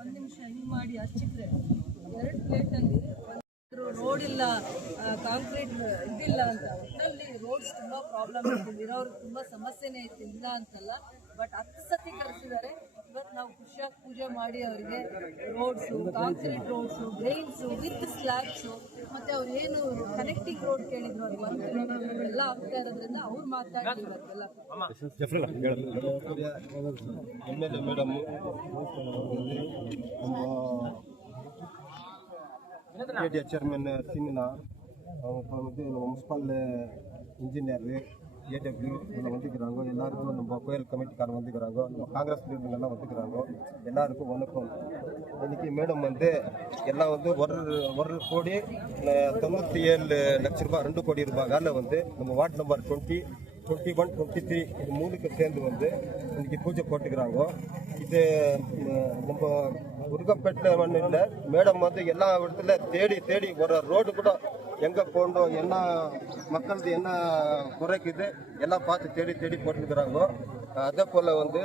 ಒಂದು ನಿಮಿಷ ಹಿಂಗೆ ಮಾಡಿ ಹಚ್ಚಿದ್ರೆ 2 ಪ್ಲೇಟಲ್ಲಿ ರೋಡ್ ಇಲ್ಲ, ಕಾಂಕ್ರೀಟ್ ಇದಿಲ್ಲ ಅಂತ. ಒಟ್ಟಲ್ಲಿ ರೋಡ್ಸ್ ತುಂಬ ಪ್ರಾಬ್ಲಮ್ ಇತ್ತು, ಇರೋರು ತುಂಬ ಸಮಸ್ಯೆನೇ ಇತ್ತು, ಇಲ್ಲ ಅಂತಲ್ಲ. ಬಟ್ 10 ಸತಿ ಕರೆಸಿದ್ದಾರೆ. ಇವತ್ತು ನಾವು ಖುಷಿಯಾಗಿ ಪೂಜೆ ಮಾಡಿ ಅವರಿಗೆ roads, concrete roads, drains with ಸ್ಲ್ಯಾಬ್ಸು, ಮತ್ತು ಅವ್ರು ಏನು ಕನೆಕ್ಟಿಂಗ್ ರೋಡ್ ಕೇಳಿದ್ರು ಅದು 1 ಕಿಲೋಮೀಟರ್ ಎಲ್ಲ ಆಗ್ತಾ ಇರೋದ್ರಿಂದ ಅವ್ರು ಮಾತಾಡಿ ಇವತ್ತೆಲ್ಲ. ಚೇರ್ಮನ್ சின்ன அவங்க வந்து முனிசிபல் இன்ஜினியர் ஏடபிள்யூ எல்லாம் வந்துக்கிறாங்க. எல்லாருக்கும் நம்ம கோயில் கமிட்டிக்காரங்க வந்துக்கிறாங்க, நம்ம காங்கிரஸ் லீடருங்கெல்லாம் வந்துக்கிறாங்க. எல்லாருக்கும் வணக்கம். இன்னைக்கு மேடம் வந்து எல்லாம் வந்து 1,97 லட்ச ரூபாய் 2 கோடி ரூபாய் வேலை வந்து நம்ம வார்டு நம்பர் 20, 21, 23 இது 3க்கு சேர்ந்து வந்து இன்னைக்கு பூஜை போட்டுக்கிறாங்க. இது நம்ம முருகப்பேட்டில் ஒன்றும் இல்லை, மேடம் வந்து எல்லா இடத்துல தேடி தேடி ஒரு ரோடு கூட எங்கே போகணும், என்ன மக்களுக்கு என்ன குறைக்குது எல்லாம் பார்த்து தேடி தேடி போட்டுக்கிறாங்க. அதே போல் வந்து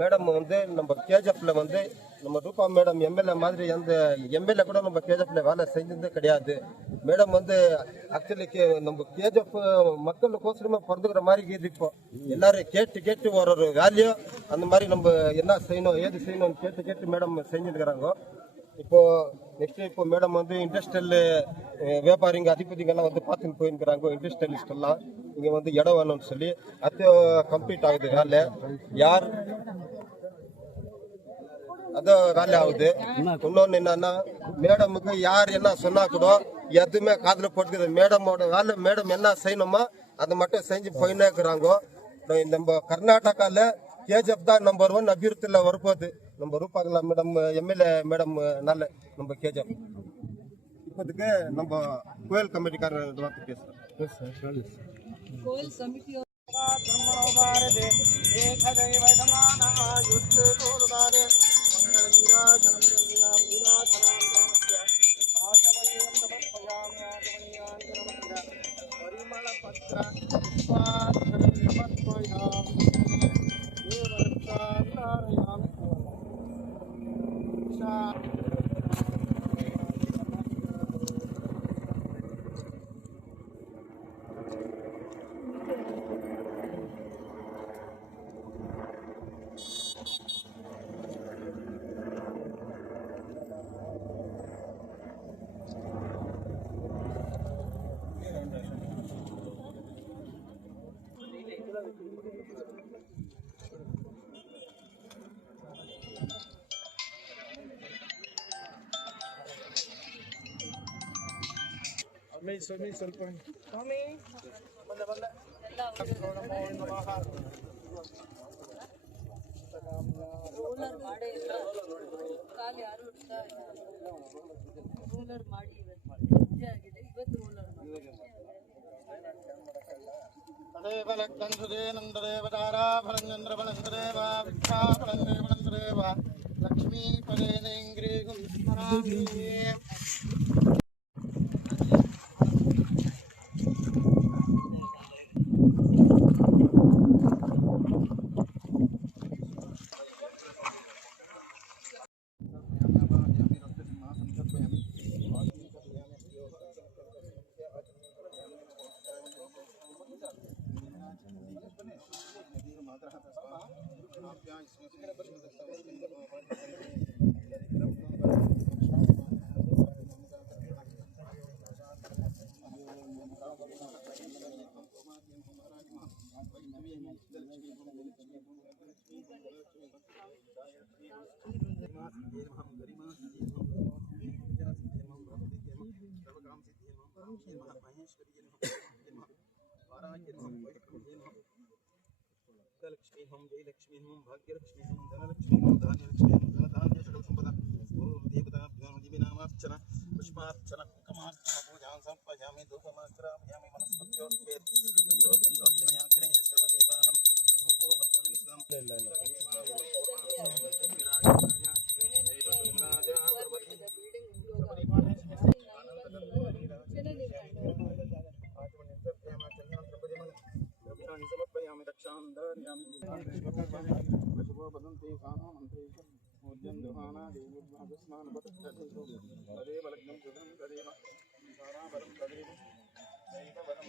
மேடம் வந்து நம்ம கேஜிஎஃப்ல வந்து நம்ம ரூபா மேடம் எம்எல்ஏ மாதிரி எந்த எம்எல்ஏ கூட நம்ம கேஜிஎஃப்ல வேலை செஞ்சதே கிடையாது. மேடம் வந்து ஆக்சுவலி நம்ம கேஜிஎஃப் மக்களுக்கோசரமா பிறந்துக்கிற மாதிரி இருக்குது. இப்போ எல்லாரும் கேட்டு கேட்டு ஒரு வேல்யூ அந்த மாதிரி நம்ம என்ன செய்யணும் ஏது செய்யணும்னு கேட்டு கேட்டு மேடம் செஞ்சுருக்கிறாங்க. இப்போ நெக்ஸ்ட் இப்போ மேடம் வந்து இண்டஸ்ட்ரியல் வியாபாரிங்க அதிபதிங்கெல்லாம் வந்து பார்த்துன்னு போயிருக்கிறாங்க. இண்டஸ்ட்ரியலிஸ்ட் எல்லாம் இங்கே வந்து இடம் வேணும்னு சொல்லி அது கம்ப்ளீட் ஆகுது வேலை. யார் அது வேலை ஆகுது. இன்னொன்று என்னன்னா மேடமுக்கு யார் என்ன சொன்னா கூட எதுவுமே காதில் போட்டுக்குது. மேடமோட வேலை மேடம் என்ன செய்யணுமோ அதை மட்டும் செஞ்சு போயின்னே இருக்கிறாங்க. நம்ம கர்நாடகாவில் கேஜிஎஃப் தான் நம்பர் 1 அபிவிருத்தியில் வரப்போகுது. நம்ம ரூபாங்களா மேடம் எம்எல்ஏ மேடம் நல்ல நம்ம கேஜிஎஃப். இப்போதுக்கு நம்ம கோயில் கமிட்டிக்காரர் பார்த்து பேசுகிறோம். கோயில் கமிட்டி ಸ್ವಲ್ಪ ರೋಲರ್ ಮಾಡೇ ಇಲ್ಲ, ಕಾಲು ಯಾರು ರೋಲರ್ ಮಾಡಿ ಇವತ್ತು ಆಗಿದೆ. ಇವತ್ತು ರೋಲರ್ ಮಾಡಿ ಲಕ್ಷ್ಮೀ ಪರೇಂದ್ರೇ लक्ष्मी हम जय लक्ष्मी हम भाग्य लक्ष्मी हम धनलक्ष्मी हम धान्य लक्ष्मी हम धनधान्य सकल संपदा ओम देवताभ्यां दिव्यनामार्चना पुष्पार्चना कुकुमार्चना पूजां समर्पयामि धूपमाग्रामयामि वनस्पत्योर्चे गन्धोर्गन्धोर्चनया किरैः सर्वदेवाहं धूपो मत्पवित्रं समर्पयामि रक्षां धारयामि शुभो वदन्ति सानो मन्त्रे मूर्जं दुहाना देवोद्भागस्नानपतच्छतेषु तदेव लग्नं कृतं तदेव साराबलं तदेव दैवबलं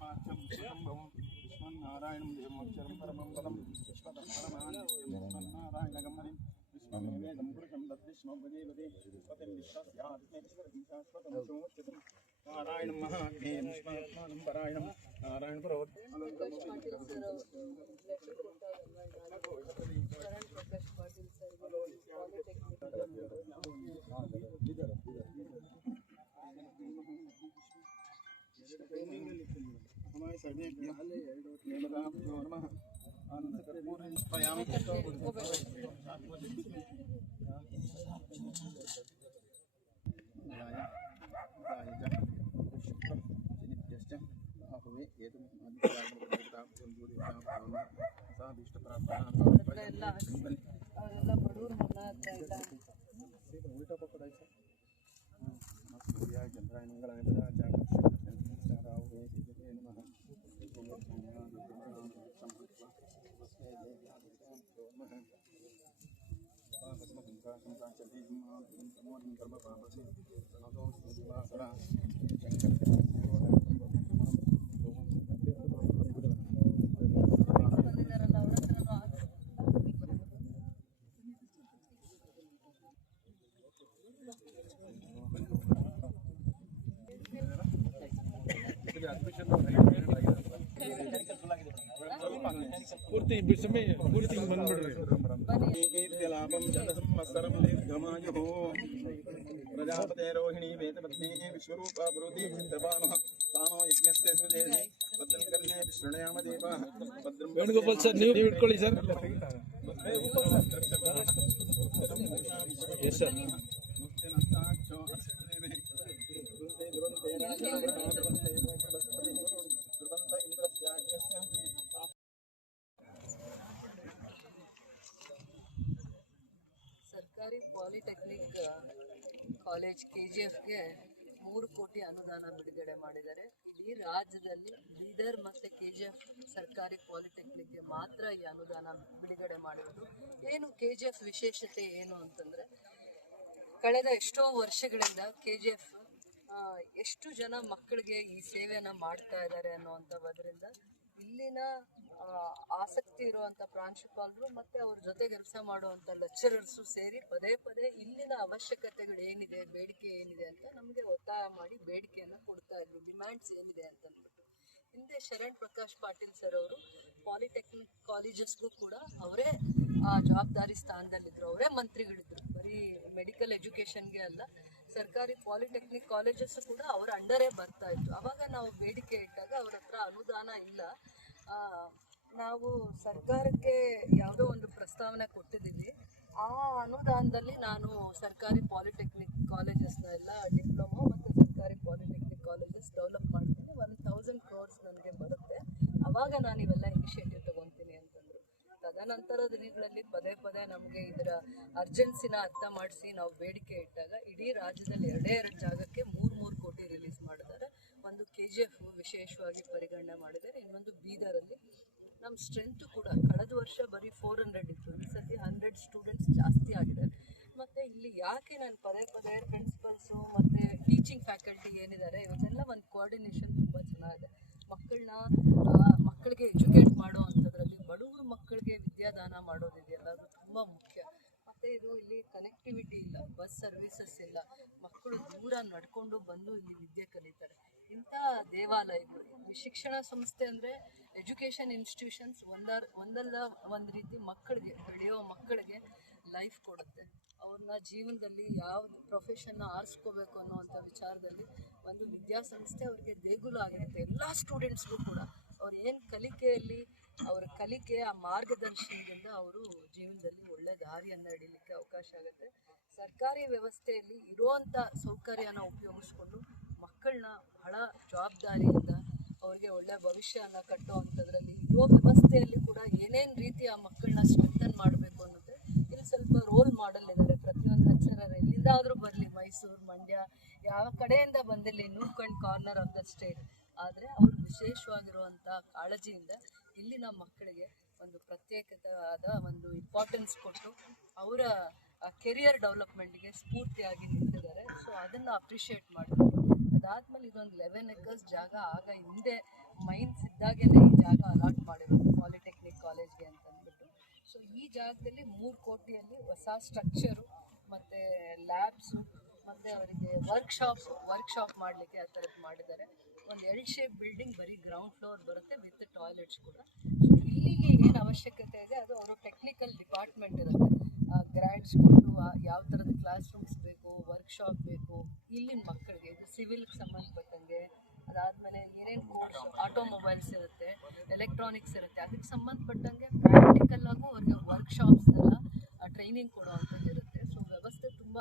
पाठ्यं सुसम्भवं विश्वन्नारायणं देवमक्षरं परमं पदं विश्वतं परमानन्दं विश्वमेवेदं पुरुषं तद्विष्णुं वदे वदे पतिं विश्वस्यादित्यं शाश्वतं सुमुच्यतं नारायणं महाज्ञेयं विश्वात्मानं परायणं नारायण प्रवत् ಪ್ರಕಾಶ್ ಪಾಟೀಲ್ ಸರ್ ಲೆಟರ್ ಕೊಟ್ಟಾರಲ್ಲ ಶರಣ್ ಪ್ರಕಾಶ್ ಪಾಟೀಲ್ ಸರ್ ಪಾಲಿಟೆಕ್ನಿಕ್ हमारे सर्वेभ्यः देवताभ्यो नमः आनन्दकर्पूरयामि हुए एतम ಎಲ್ಲ ಅವರೆಲ್ಲ ಬಡವ್ರ ಮನ ಹತ್ರ ಎಲ್ಲ उल्टा पकड़ा है मस्त दिया चंद्रायण मंगलाय राव हुए नमः ಬಂದಿದ್ದಾರಲ್ಲ ಅವ್ರ ಹತ್ರನೂ ಪೂರ್ತಿ ಪೂರ್ತಿ ಬಂದ್ಬಿಡ್ರಿ ಲಾಭಂ ಜನಸಂವತ್ಸರಂ ದೀರ್ಘಮಾಯುಃ ಪ್ರಜಾಪತೆ ರೋಹಿಣಿ ವೇದಪತ್ನೇಃ ವಿಶ್ವರೂಪಾ ಬ್ರೂತಿ ಚಿತ್ರಭಾನುಃ ಸಾಮೋ ಯಜ್ಞಸ್ಯ ಸುದೇವಿ ಭದ್ರಂ ಕರ್ಣೇ ಶೃಣಯಾಮ ದೇವಾಃ ಭದ್ರಂ ವೇಣುಗೋಪಾಲ್ ಸರ್ ನೀವು ಇಟ್ಕೊಳ್ಳಿ ಸರ್. Yes sir. ಸರ್ಕಾರಿ ಪಾಲಿಟೆಕ್ನಿಕ್ ಕಾಲೇಜ್ KGFಗೆ 3 ಕೋಟಿ ಅನುದಾನ ಬಿಡುಗಡೆ ಮಾಡಿದ್ದಾರೆ. ಇಡೀ ರಾಜ್ಯದಲ್ಲಿ ಬೀದರ್ ಮತ್ತು KGF ಸರ್ಕಾರಿ ಪಾಲಿಟೆಕ್ನಿಕ್ಗೆ ಮಾತ್ರ ಈ ಅನುದಾನ ಬಿಡುಗಡೆ ಮಾಡಿರೋದು. ಏನು KGF ವಿಶೇಷತೆ ಏನು ಅಂತಂದರೆ, ಕಳೆದ ಎಷ್ಟೋ ವರ್ಷಗಳಿಂದ KGF ಎಷ್ಟು ಜನ ಮಕ್ಕಳಿಗೆ ಈ ಸೇವೆಯನ್ನು ಮಾಡ್ತಾ ಇದ್ದಾರೆ ಅನ್ನೋವಂಥದ್ರಿಂದ ಇಲ್ಲಿನ ಆಸಕ್ತಿ ಇರುವಂಥ ಪ್ರಾಂಶುಪಾಲರು ಮತ್ತು ಅವ್ರ ಜೊತೆ ಕೆಲಸ ಮಾಡುವಂಥ ಲೆಕ್ಚರರ್ಸು ಸೇರಿ ಪದೇ ಪದೇ ಇಲ್ಲಿನ ಅವಶ್ಯಕತೆಗಳು ಏನಿದೆ, ಬೇಡಿಕೆ ಏನಿದೆ ಅಂತ ನಮಗೆ ಒತ್ತಾಯ ಮಾಡಿ ಬೇಡಿಕೆಯನ್ನು ಕೊಡ್ತಾ ಇದ್ವಿ. ಡಿಮ್ಯಾಂಡ್ಸ್ ಏನಿದೆ ಅಂತಂದ್ಬಿಟ್ಟು ಹಿಂದೆ ಶರಣ್ ಪ್ರಕಾಶ್ ಪಾಟೀಲ್ ಸರ್ ಅವರು ಪಾಲಿಟೆಕ್ನಿಕ್ ಕಾಲೇಜಸ್ಗೂ ಕೂಡ ಅವರೇ ಜವಾಬ್ದಾರಿ ಸ್ಥಾನದಲ್ಲಿದ್ದರು, ಅವರೇ ಮಂತ್ರಿಗಳಿದ್ರು. ಬರೀ ಮೆಡಿಕಲ್ ಎಜುಕೇಷನ್ಗೆ ಅಲ್ಲ, ಸರ್ಕಾರಿ ಪಾಲಿಟೆಕ್ನಿಕ್ ಕಾಲೇಜಸ್ಸು ಕೂಡ ಅವರ ಅಂಡರೇ ಬರ್ತಾ ಇತ್ತು. ಆವಾಗ ನಾವು ಬೇಡಿಕೆ ಇಟ್ಟಾಗ ಅವ್ರ ಹತ್ರ ಅನುದಾನ ಇಲ್ಲ, ನಾವು ಸರ್ಕಾರಕ್ಕೆ ಯಾವುದೋ ಒಂದು ಪ್ರಸ್ತಾವನೆ ಕೊಟ್ಟಿದ್ದೀವಿ, ಆ ಅನುದಾನದಲ್ಲಿ ನಾನು ಸರ್ಕಾರಿ ಪಾಲಿಟೆಕ್ನಿಕ್ ಕಾಲೇಜಸ್ನ ಎಲ್ಲ ಡಿಪ್ಲೊಮಾ ಮತ್ತು ಸರ್ಕಾರಿ ಪಾಲಿಟೆಕ್ನಿಕ್ ಕಾಲೇಜಸ್ ಡೆವಲಪ್ ಮಾಡ್ತೀನಿ, 1000 crores ನನಗೆ ಬರುತ್ತೆ, ಆವಾಗ ನಾನು ಇವೆಲ್ಲ ಇನಿಷಿಯೇಟಿವ್ ತೊಗೊತೀನಿ ಅಂತಂದರು. ತದನಂತರ ದಿನಗಳಲ್ಲಿ ಪದೇ ಪದೇ ನಮಗೆ ಇದರ ಅರ್ಜೆನ್ಸಿನ ಅರ್ಥ ಮಾಡಿಸಿ ನಾವು ಬೇಡಿಕೆ ಇಟ್ಟಾಗ ಇಡೀ ರಾಜ್ಯದಲ್ಲಿ 2 ಜಾಗಕ್ಕೆ 3 ಕೋಟಿ ರಿಲೀಸ್ ಮಾಡಿದ್ದಾರೆ. ಒಂದು KGF ವಿಶೇಷವಾಗಿ ಪರಿಗಣನೆ ಮಾಡಿದ್ದಾರೆ, ಇನ್ನೊಂದು ಬೀದರಲ್ಲಿ. ನಮ್ಮ ಸ್ಟ್ರೆಂತು ಕೂಡ ಕಳೆದ ವರ್ಷ ಬರೀ 400 ಇತ್ತು, ಈ ಸತಿ 100 ಸ್ಟೂಡೆಂಟ್ಸ್ ಜಾಸ್ತಿ ಆಗಿದೆ. ಮತ್ತು ಇಲ್ಲಿ ಯಾಕೆ ನಾನು ಪದೇ ಪದೇ ಪ್ರಿನ್ಸಿಪಲ್ಸು ಮತ್ತು ಟೀಚಿಂಗ್ ಫ್ಯಾಕಲ್ಟಿ ಏನಿದ್ದಾರೆ ಇವನ್ನೆಲ್ಲ ಒಂದು ಕೋಆರ್ಡಿನೇಷನ್ ತುಂಬ ಚೆನ್ನಾಗಿದೆ. ಮಕ್ಕಳಿಗೆ ಎಜುಕೇಟ್ ಮಾಡೋ ಅಂಥದ್ರಲ್ಲಿ ಬಡವರು ಮಕ್ಕಳಿಗೆ ವಿದ್ಯಾದಾನ ಮಾಡೋದಿದೆಯಲ್ಲ, ಅದು ತುಂಬ ಮುಖ್ಯ. ಮತ್ತು ಇದು ಇಲ್ಲಿ ಕನೆಕ್ಟಿವಿಟಿ ಇಲ್ಲ, ಬಸ್ ಸರ್ವಿಸಸ್ ಇಲ್ಲ, ಮಕ್ಕಳು ದೂರ ನಡ್ಕೊಂಡು ಬಂದು ಇಲ್ಲಿ ವಿದ್ಯೆ ಕಲಿತಾರೆ. ಇಂಥ ದೇವಾಲಯಗಳು, ಈ ಶಿಕ್ಷಣ ಸಂಸ್ಥೆ ಅಂದರೆ ಎಜುಕೇಷನ್ ಇನ್ಸ್ಟಿಟ್ಯೂಷನ್ಸ್ ಒಂದಲ್ಲ ಒಂದು ರೀತಿ ಮಕ್ಕಳಿಗೆ, ಬೆಳೆಯೋ ಮಕ್ಕಳಿಗೆ ಲೈಫ್ ಕೊಡುತ್ತೆ. ಅವ್ರನ್ನ ಜೀವನದಲ್ಲಿ ಯಾವ್ದು ಪ್ರೊಫೆಷನ್ನ ಆರಿಸ್ಕೋಬೇಕು ಅನ್ನೋವಂಥ ವಿಚಾರದಲ್ಲಿ ಒಂದು ವಿದ್ಯಾಸಂಸ್ಥೆ ಅವ್ರಿಗೆ ದೇಗುಲ ಆಗಿರುತ್ತೆ. ಎಲ್ಲ ಸ್ಟೂಡೆಂಟ್ಸ್ಗೂ ಕೂಡ ಅವ್ರು ಏನು ಕಲಿಕೆಯಲ್ಲಿ ಅವರ ಕಲಿಕೆ ಆ ಮಾರ್ಗದರ್ಶನದಿಂದ ಅವರು ಜೀವನದಲ್ಲಿ ಒಳ್ಳೆ ದಾರಿಯನ್ನು ಹಿಡಿಲಿಕ್ಕೆ ಅವಕಾಶ ಆಗುತ್ತೆ. ಸರ್ಕಾರಿ ವ್ಯವಸ್ಥೆಯಲ್ಲಿ ಇರುವಂಥ ಸೌಕರ್ಯನ ಉಪಯೋಗಿಸ್ಕೊಂಡು ಮಕ್ಕಳನ್ನ ಬಹಳ ಜವಾಬ್ದಾರಿಯಿಂದ ಅವ್ರಿಗೆ ಒಳ್ಳೆ ಭವಿಷ್ಯನ ಕಟ್ಟುವಂಥದ್ರಲ್ಲಿ ಇರೋ ವ್ಯವಸ್ಥೆಯಲ್ಲಿ ಕೂಡ ಏನೇನು ರೀತಿ ಆ ಮಕ್ಕಳನ್ನ ಸ್ಟ್ರೆಂಥನ್ ಮಾಡಬೇಕು ಅನ್ನೋದು ಇಲ್ಲಿ ಸ್ವಲ್ಪ ರೋಲ್ ಮಾಡೆಲ್ ಇದ್ದಾರೆ. ಪ್ರತಿಯೊಂದು ಲೆಕ್ಚರರ್ ಎಲ್ಲಿಂದಾದರೂ ಬರಲಿ, ಮೈಸೂರು, ಮಂಡ್ಯ, ಯಾವ ಕಡೆಯಿಂದ ಬಂದಿರಲಿ, nook and corner of the state, ಆದರೆ ಅವರು ವಿಶೇಷವಾಗಿರುವಂಥ ಕಾಳಜಿಯಿಂದ ಇಲ್ಲಿನ ಮಕ್ಕಳಿಗೆ ಒಂದು ಪ್ರತ್ಯೇಕವಾದ ಒಂದು ಇಂಪಾರ್ಟೆನ್ಸ್ ಕೊಟ್ಟು ಅವರ ಕೆರಿಯರ್ ಡೆವಲಪ್ಮೆಂಟ್ಗೆ ಸ್ಫೂರ್ತಿಯಾಗಿ ನಿಂತಿದ್ದಾರೆ. ಸೊ ಅದನ್ನು ಅಪ್ರಿಷಿಯೇಟ್ ಮಾಡ್ತಾರೆ. ಅದಾದಮೇಲೆ ಇದೊಂದು 11 acres ಜಾಗ ಆಗ ಹಿಂದೆ ಮೈನ್ಸ್ ಇದ್ದಾಗೇ ಈ ಜಾಗ ಅಲಾಟ್ ಮಾಡಿರೋದು ಪಾಲಿಟೆಕ್ನಿಕ್ ಕಾಲೇಜ್ಗೆ ಅಂತ ಅಂದ್ಬಿಟ್ಟು. ಸೊ ಈ ಜಾಗದಲ್ಲಿ 3 ಕೋಟಿಯಲ್ಲಿ ಹೊಸ ಸ್ಟ್ರಕ್ಚರು ಮತ್ತು ಲ್ಯಾಬ್ಸು ಮತ್ತು ಅವರಿಗೆ ವರ್ಕ್ಶಾಪ್ ಮಾಡಲಿಕ್ಕೆ ಆ ಥರದ್ದು ಮಾಡಿದ್ದಾರೆ. ಒಂದು ಎಲ್ ಶೇಪ್ ಬಿಲ್ಡಿಂಗ್, ಬರೀ ಗ್ರೌಂಡ್ ಫ್ಲೋರ್ ಬರುತ್ತೆ ವಿತ್ ಟಾಯ್ಲೆಟ್ಸ್ ಕೂಡ. ಸೊ ಇಲ್ಲಿಗೆ ಏನು ಅವಶ್ಯಕತೆ ಇದೆ ಅದು ಅವರು ಟೆಕ್ನಿಕಲ್ ಡಿಪಾರ್ಟ್ಮೆಂಟ್ ಇರುತ್ತೆ, ಗ್ರ್ಯಾಂಡ್ಸ್ ಕೊಟ್ಟು ಯಾವ ಥರದ ಕ್ಲಾಸ್ ರೂಮ್ಸ್ ಬೇಕು, ವರ್ಕ್ಶಾಪ್ ಬೇಕು ಇಲ್ಲಿನ ಮಕ್ಕಳಿಗೆ, ಇದು ಸಿವಿಲ್ಗೆ ಸಂಬಂಧಪಟ್ಟಂಗೆ. ಅದಾದಮೇಲೆ ಏನೇನು ಕೋರ್ಸ್, ಆಟೋಮೊಬೈಲ್ಸ್ ಇರುತ್ತೆ, ಎಲೆಕ್ಟ್ರಾನಿಕ್ಸ್ ಇರುತ್ತೆ, ಅದಕ್ಕೆ ಸಂಬಂಧಪಟ್ಟಂಗೆ ಪ್ರಾಕ್ಟಿಕಲ್ಲಾಗೂ ಅವ್ರಿಗೆ ವರ್ಕ್ಶಾಪ್ಸ್ನೆಲ್ಲ ಟ್ರೈನಿಂಗ್ ಕೊಡುವಂಥದ್ದು ಇರುತ್ತೆ. ಸೊ ವ್ಯವಸ್ಥೆ ತುಂಬ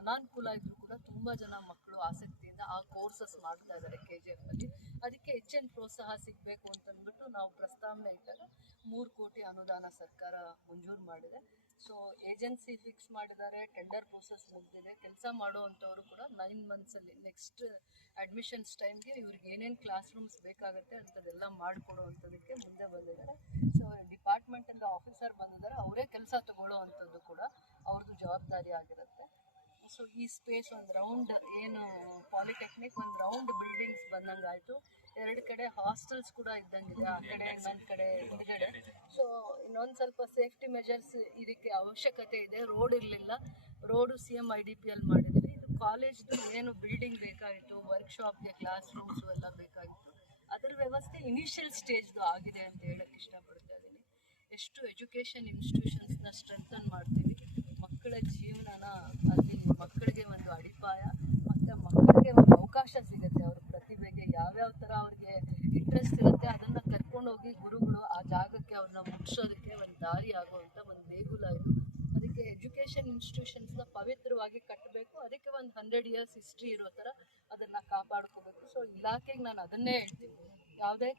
ಅನಾನುಕೂಲ ಇದ್ದರೂ ಕೂಡ ತುಂಬ ಜನ ಮಕ್ಕಳು ಆಸಕ್ತಿಯಿಂದ ಆ ಕೋರ್ಸಸ್ ಮಾಡ್ತಾ ಇದ್ದಾರೆ KGF ಅಲ್ಲಿ. ಅದಕ್ಕೆ ಹೆಚ್ಚಿನ ಪ್ರೋತ್ಸಾಹ ಸಿಗಬೇಕು ಅಂತಂದ್ಬಿಟ್ಟು ನಾವು ಪ್ರಸ್ತಾವನೆ ಇಟ್ಟಾಗ 3 ಕೋಟಿ ಅನುದಾನ ಸರ್ಕಾರ ಮಂಜೂರು ಮಾಡಿದೆ. ಸೊ ಏಜೆನ್ಸಿ ಫಿಕ್ಸ್ ಮಾಡಿದ್ದಾರೆ, ಟೆಂಡರ್ ಪ್ರೋಸೆಸ್ ಮುಗಿದಿದೆ. ಕೆಲಸ ಮಾಡುವಂಥವರು ಕೂಡ 9 monthsಲ್ಲಿ ನೆಕ್ಸ್ಟ್ ಅಡ್ಮಿಷನ್ಸ್ ಟೈಮ್ಗೆ ಇವ್ರಿಗೆ ಏನೇನು ಕ್ಲಾಸ್ ರೂಮ್ಸ್ ಬೇಕಾಗುತ್ತೆ ಅಂಥದ್ದೆಲ್ಲ ಮಾಡಿಕೊಡುವಂಥದ್ದಕ್ಕೆ ಮುಂದೆ ಬಂದಿದ್ದಾರೆ. ಸೊ ಡಿಪಾರ್ಟ್ಮೆಂಟಿಂದ ಆಫೀಸರ್ ಬಂದಿದ್ದಾರೆ, ಅವರೇ ಕೆಲಸ ತಗೊಳ್ಳೋ ಅಂಥದ್ದು ಕೂಡ ಅವ್ರದ್ದು ಜವಾಬ್ದಾರಿ ಆಗಿರುತ್ತೆ. ಸೊ ಈ ಸ್ಪೇಸ್ ಒಂದು ರೌಂಡ್ ಏನು ಪಾಲಿಟೆಕ್ನಿಕ್ ಒಂದು ರೌಂಡ್ ಬಿಲ್ಡಿಂಗ್ಸ್ ಬಂದಂಗೆ ಆಯಿತು. 2 ಕಡೆ ಹಾಸ್ಟೆಲ್ಸ್ ಕೂಡ ಇದ್ದಂಗಿದೆ, ಆ ಕಡೆ ಇನ್ನೊಂದು ಕಡೆ ಹಿಂದ್ಗಡೆ. ಸೊ ಇನ್ನೊಂದು ಸ್ವಲ್ಪ ಸೇಫ್ಟಿ ಮೆಜರ್ಸ್ ಇದಕ್ಕೆ ಅವಶ್ಯಕತೆ ಇದೆ. ರೋಡ್ ಇರಲಿಲ್ಲ, ರೋಡು CM IDPL ಮಾಡಿದ್ವಿ. ಇದು ಕಾಲೇಜ್ದು ಏನು ಬಿಲ್ಡಿಂಗ್ ಬೇಕಾಗಿತ್ತು, ವರ್ಕ್ಶಾಪ್ಗೆ ಕ್ಲಾಸ್ ರೂಮ್ಸು ಎಲ್ಲ ಬೇಕಾಗಿತ್ತು, ಅದರ ವ್ಯವಸ್ಥೆ ಇನಿಷಿಯಲ್ ಸ್ಟೇಜ್ದು ಆಗಿದೆ ಅಂತ ಹೇಳಕ್ಕೆ ಇಷ್ಟಪಡ್ತಾ ಇದ್ದೀನಿ. ಎಷ್ಟು ಎಜುಕೇಷನ್ ಇನ್ಸ್ಟಿಟ್ಯೂಷನ್ಸ್ನ ಸ್ಟ್ರೆಂಥನ್ ಮಾಡ್ತೀವಿ, ಮಕ್ಕಳ ಜೀವನನ ಅಲ್ಲಿ ಮಕ್ಕಳಿಗೆ ಒಂದು ಅಡಿಪಾಯ ಮತ್ತು ಮಕ್ಕಳಿಗೆ ಒಂದು ಅವಕಾಶ ಸಿಗುತ್ತೆ. ಅವ್ರ ಪ್ರತಿಭೆಗೆ ಯಾವ್ಯಾವ ಥರ ಅವ್ರಿಗೆ ಇಂಟ್ರೆಸ್ಟ್ ಇರುತ್ತೆ ಅದನ್ನು ಕರ್ಕೊಂಡೋಗಿ ಗುರುಗಳು ಆ ಜಾಗಕ್ಕೆ ಅವ್ರನ್ನ ಮುಗಿಸೋದಕ್ಕೆ ಒಂದು ದಾರಿ ಆಗುವಂಥ ಒಂದು ದೇಗುಲ ಇದು. ಅದಕ್ಕೆ ಎಜುಕೇಷನ್ ಇನ್ಸ್ಟಿಟ್ಯೂಷನ್ಸ್ನ ಪವಿತ್ರವಾಗಿ ಕಟ್ಟಬೇಕು. ಅದಕ್ಕೆ ಒಂದು 100 years ಹಿಸ್ಟ್ರಿ ಇರೋ ಥರ ಅದನ್ನು ಕಾಪಾಡ್ಕೋಬೇಕು. ಸೊ ಇಲಾಖೆಗೆ ನಾನು ಅದನ್ನೇ ಹೇಳ್ತೀನಿ, ಯಾವುದೇ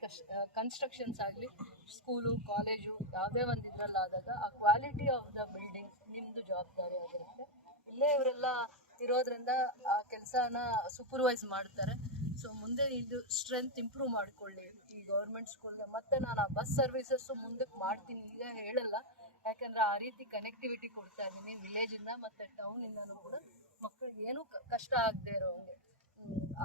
ಕನ್ಸ್ಟ್ರಕ್ಷನ್ಸ್ ಆಗಲಿ, ಸ್ಕೂಲು, ಕಾಲೇಜು, ಯಾವುದೇ ಒಂದು ಇದರಲ್ಲಾದಾಗ ಆ ಕ್ವಾಲಿಟಿ ಆಫ್ ದ ಬಿಲ್ಡಿಂಗ್ ನಿಮ್ಮದು ಜವಾಬ್ದಾರಿ ಆಗಿರುತ್ತೆ. ಇಲ್ಲೇ ಇವರೆಲ್ಲ ಇರೋದ್ರಿಂದ ಆ ಕೆಲಸನ ಸೂಪರ್ವೈಸ್ ಮಾಡ್ತಾರೆ. ಸೊ ಮುಂದೆ ಇದು ಸ್ಟ್ರೆಂತ್ ಇಂಪ್ರೂವ್ ಮಾಡಿಕೊಳ್ಳಿ ಈ ಗೌರ್ಮೆಂಟ್ ಸ್ಕೂಲ್ಗೆ. ಮತ್ತು ನಾನು ಆ ಬಸ್ ಸರ್ವಿಸಸ್ಸು ಮುಂದಕ್ಕೆ ಮಾಡ್ತೀನಿ, ಈಗ ಹೇಳಲ್ಲ, ಯಾಕಂದರೆ ಆ ರೀತಿ ಕನೆಕ್ಟಿವಿಟಿ ಕೊಡ್ತಾ ಇದ್ದೀನಿ ವಿಲೇಜಿಂದ ಮತ್ತು ಟೌನಿಂದನೂ ಕೂಡ. ಮಕ್ಕಳಿಗೆ ಏನೂ ಕಷ್ಟ ಆಗದೆ ಇರೋಂಗೆ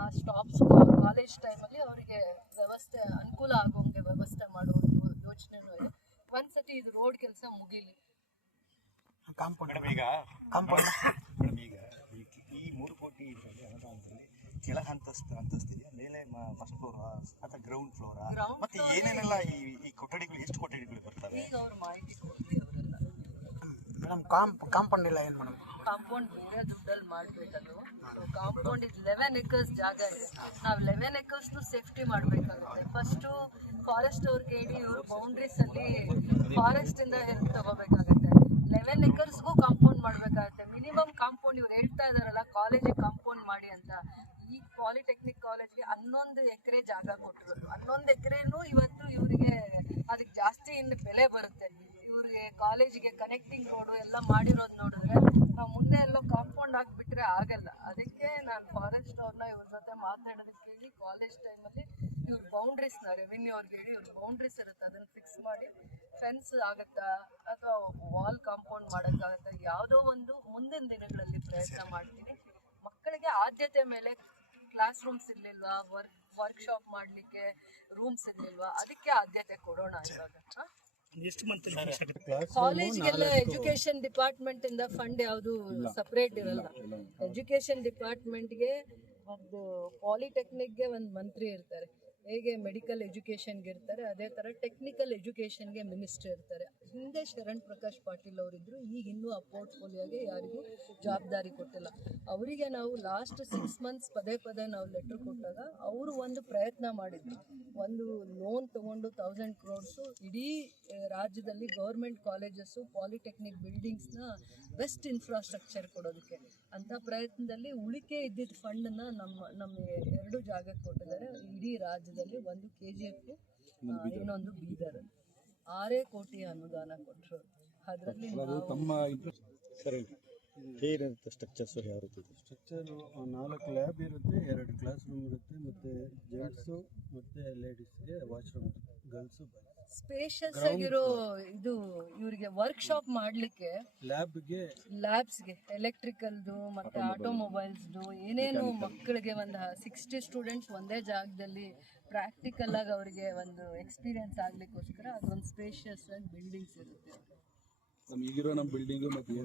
ಆ ಸ್ಟಾಪ್ಸ್ ಕಾಲೇಜ್ ಟೈಮಲ್ಲಿ ಅವರಿಗೆ ವ್ಯವಸ್ಥೆ ಅನುಕೂಲ ಆಗೋಂಗೆ ವ್ಯವಸ್ಥೆ ಮಾಡೋ ಒಂದು ಯೋಚನೆನೂ ಇದೆ. ಒಂದ್ಸತಿ ಇದು ರೋಡ್ ಕೆಲಸ ಮುಗೀಲಿ. ಈಗ ಈ 3 ಕೋಟಿ ಅನುದಾನದಲ್ಲಿ ಕೆಳ ಅಂತಸ್ತಿದೆಯಾ, ಮೇಲೆ ಫಸ್ಟ್ ಫ್ಲೋರ್ ಅಥವಾ ಗ್ರೌಂಡ್ ಫ್ಲೋರ್, ಮತ್ತೆ ಏನೇನೆಲ್ಲ ಈ ಕೊಠಡಿಗಳು, ಎಷ್ಟು ಕೊಠಡಿಗಳು ಬರ್ತವೆ ಈಗ ಅವ್ರ ಮಾಹಿತಿ ಕೊಡ್ಲಿ ಅವರೆಲ್ಲ. ಮೇಡಮ್ ಕಾಂಪೌಂಡ್ ಇಲ್ಲ ಏನು ಮೇಡಮ್? ಕಾಂಪೌಂಡ್ ಬೇರೆ ದುಡ್ಡಲ್ಲಿ ಮಾಡಬೇಕದು. ಕಾಂಪೌಂಡ್ ಇದು 11 acres ಜಾಗ ಇದೆ. ನಾವು 11 acresನು ಸೇಫ್ಟಿ ಮಾಡಬೇಕಾಗುತ್ತೆ. ಫಸ್ಟು ಫಾರೆಸ್ಟ್ ಅವ್ರಿಗೆ ಹೇಳಿ ಇವರು ಬೌಂಡ್ರೀಸಲ್ಲಿ ಫಾರೆಸ್ಟಿಂದ ಹೆಲ್ಪ್ ತಗೋಬೇಕಾಗುತ್ತೆ. 11 acresಗೂ ಕಾಂಪೌಂಡ್ ಮಾಡಬೇಕಾಗುತ್ತೆ. ಮಿನಿಮಮ್ ಕಾಂಪೌಂಡ್ ಇವ್ರು ಹೇಳ್ತಾ ಇದ್ದಾರಲ್ಲ ಕಾಲೇಜಿಗೆ ಕಾಂಪೌಂಡ್ ಮಾಡಿ ಅಂತ. ಈ ಪಾಲಿಟೆಕ್ನಿಕ್ ಕಾಲೇಜ್ಗೆ 11 ಎಕರೆ ಜಾಗ ಕೊಟ್ಟರು. 11 ಎಕರೆನೂ ಇವತ್ತು ಇವರಿಗೆ ಅದಕ್ಕೆ ಜಾಸ್ತಿ ಇನ್ನು ಬೆಲೆ ಬರುತ್ತೆ. ಇವ್ರಿಗೆ ಕಾಲೇಜಿಗೆ ಕನೆಕ್ಟಿಂಗ್ ರೋಡು ಎಲ್ಲ ಮಾಡಿರೋದು ನೋಡಿದ್ರೆ ನಾವು ಮುಂದೆ ಎಲ್ಲೋ ಕಾಂಪೌಂಡ್ ಹಾಕ್ಬಿಟ್ರೆ ಆಗಲ್ಲ. ಅದಕ್ಕೆ ನಾನು ಫಾರೆಸ್ಟ್ ಅವ್ರನ್ನ ಇವ್ರ ಜೊತೆ ಮಾತಾಡೋದಕ್ಕೆ ಹೇಳಿ ಕಾಲೇಜ್ ಟೈಮಲ್ಲಿ ಇವ್ರ ಬೌಂಡ್ರೀಸ್ನ ರೆವಿನ್ಯೂ ಅವ್ರಿಗೆ ಹೇಳಿ ಇವ್ರ ಬೌಂಡ್ರೀಸ್ ಇರುತ್ತೆ ಅದನ್ನು ಫಿಕ್ಸ್ ಮಾಡಿ ಫೆನ್ಸ್ ಆಗುತ್ತಾ ಅಥವಾ ವಾಲ್ ಕಾಂಪೌಂಡ್ ಮಾಡೋಕ್ಕಾಗತ್ತಾ, ಯಾವುದೋ ಒಂದು ಮುಂದಿನ ದಿನಗಳಲ್ಲಿ ಪ್ರಯತ್ನ ಮಾಡ್ತೀನಿ. ಮಕ್ಕಳಿಗೆ ಆದ್ಯತೆ ಮೇಲೆ ಕ್ಲಾಸ್ ರೂಮ್ಸ್ ಇರಲಿಲ್ವಾ, ವರ್ಕ್ಶಾಪ್ ಮಾಡಲಿಕ್ಕೆ ರೂಮ್ಸ್ ಇರಲಿಲ್ವಾ, ಅದಕ್ಕೆ ಆದ್ಯತೆ ಕೊಡೋಣ ಇವಾಗ. ಕಾಲೇಜ್ಗೆಲ್ಲ ಎಜುಕೇಶನ್ ಡಿಪಾರ್ಟ್ಮೆಂಟ್ ಇಂದ ಫಂಡ್ ಯಾವುದು ಸಪ್ರೇಟ್ ಇರಲ್ಲ. ಎಜುಕೇಶನ್ ಡಿಪಾರ್ಟ್ಮೆಂಟ್ಗೆ ಒಂದು ಪಾಲಿಟೆಕ್ನಿಕ್ಗೆ ಒಂದು ಮಂತ್ರಿ ಇರ್ತಾರೆ, ಹೇಗೆ ಮೆಡಿಕಲ್ ಎಜುಕೇಷನ್ಗೆ ಇರ್ತಾರೆ ಅದೇ ಥರ ಟೆಕ್ನಿಕಲ್ ಎಜುಕೇಷನ್ಗೆ ಮಿನಿಸ್ಟರ್ ಇರ್ತಾರೆ. ಹಿಂದೆ ಶರಣ್ ಪ್ರಕಾಶ್ ಪಾಟೀಲ್ ಅವರಿದ್ದರು, ಈಗ ಇನ್ನೂ ಆ ಪೋರ್ಟ್ಫೋಲಿಯೋಗೆ ಯಾರಿಗೂ ಜವಾಬ್ದಾರಿ ಕೊಟ್ಟಿಲ್ಲ. ಅವರಿಗೆ ನಾವು ಲಾಸ್ಟ್ 6 months ಪದೇ ನಾವು ಲೆಟ್ರ್ ಕೊಟ್ಟಾಗ ಅವರು ಒಂದು ಪ್ರಯತ್ನ ಮಾಡಿದ್ರು. ಒಂದು ಲೋನ್ ತೊಗೊಂಡು 1000 crores ಇಡೀ ರಾಜ್ಯದಲ್ಲಿ ಗೌರ್ಮೆಂಟ್ ಕಾಲೇಜಸ್ಸು ಪಾಲಿಟೆಕ್ನಿಕ್ ಬಿಲ್ಡಿಂಗ್ಸ್ನ ಬೆಸ್ಟ್ ಇನ್ಫ್ರಾಸ್ಟ್ರಕ್ಚರ್ ಕೊಡೋದಕ್ಕೆ ಅಂಥ ಪ್ರಯತ್ನದಲ್ಲಿ ಉಳಿಕೆ ಇದ್ದಿದ್ದ ಫಂಡನ್ನು ನಮ್ಮ 2 ಜಾಗಕ್ಕೆ ಕೊಟ್ಟಿದ್ದಾರೆ. ಇಡೀ ರಾಜ್ಯದಲ್ಲಿ ಒಂದು KGF, ಇನ್ನೊಂದು ಬೀದರ್. 6 ಕೋಟಿ ಅನುದಾನ ಕೊಟ್ಟರು. ಅದರಲ್ಲಿ ತಮ್ಮ ಸರಿ ಏನಿರುತ್ತೆ ಸ್ಟ್ರಕ್ಚರ್ ಸರ್? ಯಾವ ರೀತಿ ಸ್ಟ್ರಕ್ಚರು 4 ಲ್ಯಾಬ್ ಇರುತ್ತೆ, 2 ಕ್ಲಾಸ್ ರೂಮ್ ಇರುತ್ತೆ, ಮತ್ತು ಜೆಂಟ್ಸು ಮತ್ತು ಲೇಡೀಸ್ಗೆ ವಾಶ್ರೂಮ್, ಗರ್ಲ್ಸು ಸ್ಪೇಷಿಯಸ್ ಆಗಿರೋ ಇದು ಇವರಿಗೆ ವರ್ಕ್ಶಾಪ್ ಮಾಡಲಿಕ್ಕೆ ಲ್ಯಾಬ್ಸ್ಗೆ ಎಲೆಕ್ಟ್ರಿಕಲ್ದು ಮತ್ತು ಆಟೋಮೊಬೈಲ್ಸ್ದು ಏನೇನು ಮಕ್ಕಳಿಗೆ ಒಂದು 60 ಸ್ಟೂಡೆಂಟ್ಸ್ ಒಂದೇ ಜಾಗದಲ್ಲಿ ಪ್ರಾಕ್ಟಿಕಲ್ ಆಗಿ ಅವರಿಗೆ ಒಂದು ಎಕ್ಸ್ಪೀರಿಯನ್ಸ್ ಆಗ್ಲಿಕ್ಕೋಸ್ಕರ ಅದೊಂದು ಸ್ಪೇಷಿಯಸ್ ಆಗಿ ಬಿಲ್ಡಿಂಗ್ಸ್ ಇರುತ್ತೆ. ಈಗಿರೋ ನಮ್ಮ ಬಿಲ್ಡಿಂಗು ಮತ್ತು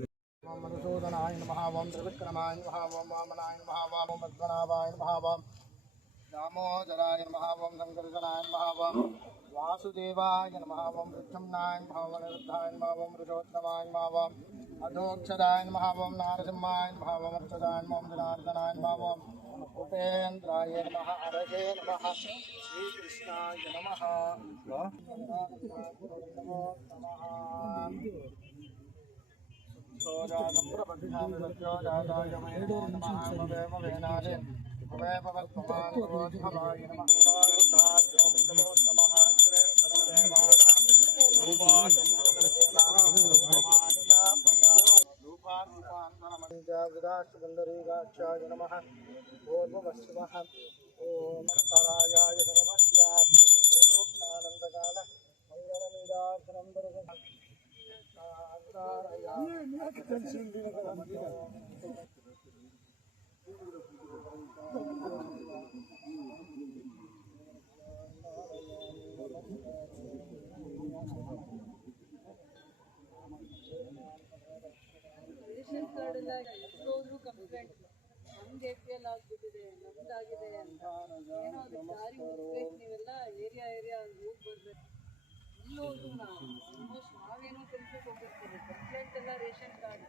ಮಧುಸೂದನಾಯ ನಮಃ ಓಂ ತ್ರಿವಿಕ್ರಮಾಯ ನಮಃ ಓಂ ವಾಮನಾಯ ನಮಃ ಓಂ ಪದ್ಮನಾಭಾಯ ನಮಃ ಓಂ दामोदराय नमः ओं संकर्षणाय नमः ओं वासुदेवाय नमः ओं प्रद्युम्नाय नमः ओं अनिरुद्धाय नमः ओं रुद्रोत्तमाय नमः ओं अधोक्षदाय नमः ओं नारसिंहाय नमः ओं अक्षदाय नमः ओं जनार्दनाय नमः ओं उपेन्द्राय नमः अरहे नमः श्रीकृष्णाय नमः सुंदरीगाक्षाय नमः पूर्वपश्चिमः ओम तारायाय सर्वस्यानंदकाल मंगलमीरासनं ರೇಷನ್ ಕಾರ್ಡ್ ಎಲ್ಲ ಎಷ್ಟೋದ್ರು ಕಂಪ್ಲೇಂಟ್ ನಮ್ಗೆ APL ಆಗ್ಬಿಟ್ಟಿದೆ, ನಮ್ದಾಗಿದೆ ಅಂತ. ಏನೋ ಅದು ದಾರಿ ಹುಡುಕ್ಬೇಕು, ನೀವೆಲ್ಲ ಏರಿಯಾ ಹೋಗಿ ಬರ್ಬೇಕು. ಇಲ್ಲಿ ಹೋದ್ರು ನಾವು ಆಲ್ಮೋಸ್ಟ್ ನಾವೇನೋ ಕೆಲ್ಸಕ್ಕೆ ಹೋಗಿರ್ತೀವಿ, ಕಂಪ್ಲೇಂಟ್ ಎಲ್ಲ ರೇಷನ್ ಕಾರ್ಡ್